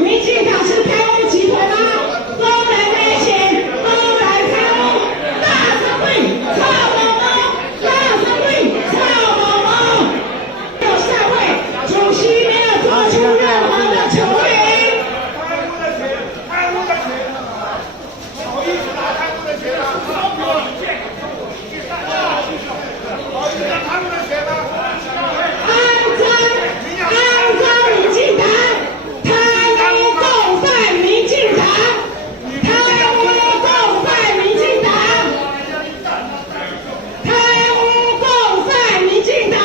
民进党是贪污集团吗？工人没钱，工人贪污，大声喂，臭毛毛，大声喂，臭毛毛。没有散会，主席没有做出任何的处理。贪污的钱，我一直拿贪污的钱啊！好意思拿贪污的钱吗？肮脏民进党，贪污共犯民进党，贪污共犯民进党，贪污共犯民进党。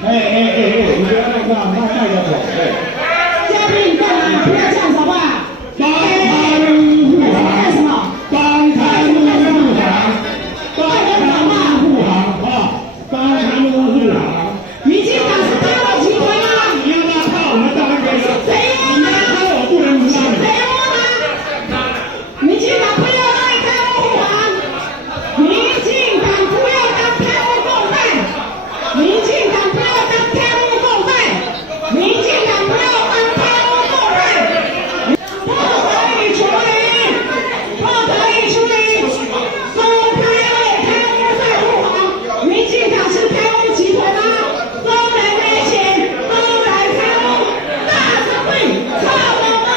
你不要那个慢带着走，嘉宾，你干嘛？不要这样子好不好？帮贪污护航，什么？帮贪污护航，帮贪污护航啊！帮贪污护航。民进党是贪污集团啊！你要不要看我们当官的？谁你要看我不能不让你。谁污他？民进党不要当贪污护航，民进党不要当贪污共犯，民进党不要当贪污共犯，民进党不要当贪污共犯，不可以处理，不可以处理，公开为贪污在护航，民进党是贪污集团吗？工人没钱，工人贪污，大声喂，臭毛毛，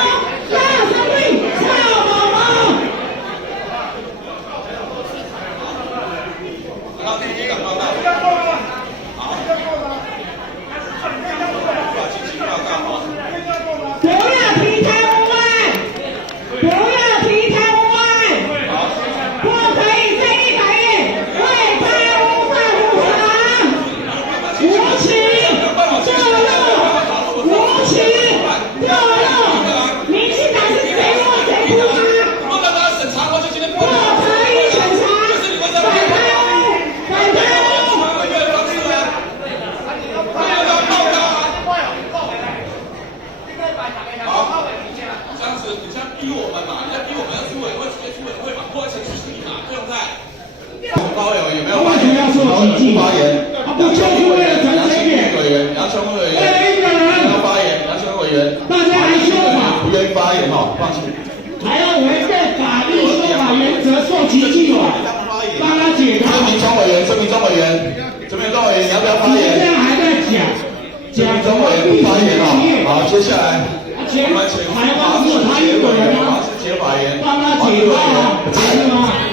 大声喂，臭毛毛。不要提贪污案，不要提贪污案，不可以这100元为贪污犯护航，无情堕落，无情堕落，民进党是谁落谁出啊？不可以审查，反贪污，反贪污。这样子，你现在逼我们嘛？你在逼我们要出委员会，直接出委员会嘛，或者请去处理嘛，对不对？高友有没有为什么要说激进？发言？不就是为了陈水扁？委员，杨琼委员，一个人要发言，杨琼委员，大家来说法，不愿意发言哈，放弃。还要违背法律说法原则，受其禁管，帮他解答。郑明忠委员，郑明忠委员，郑明忠委员，你要不要发你现言？在还在讲，郑明忠委员不发言哈。好，接下来我们请台湾只有他一个人吗？法师解法言，帮他解答啊，是吗？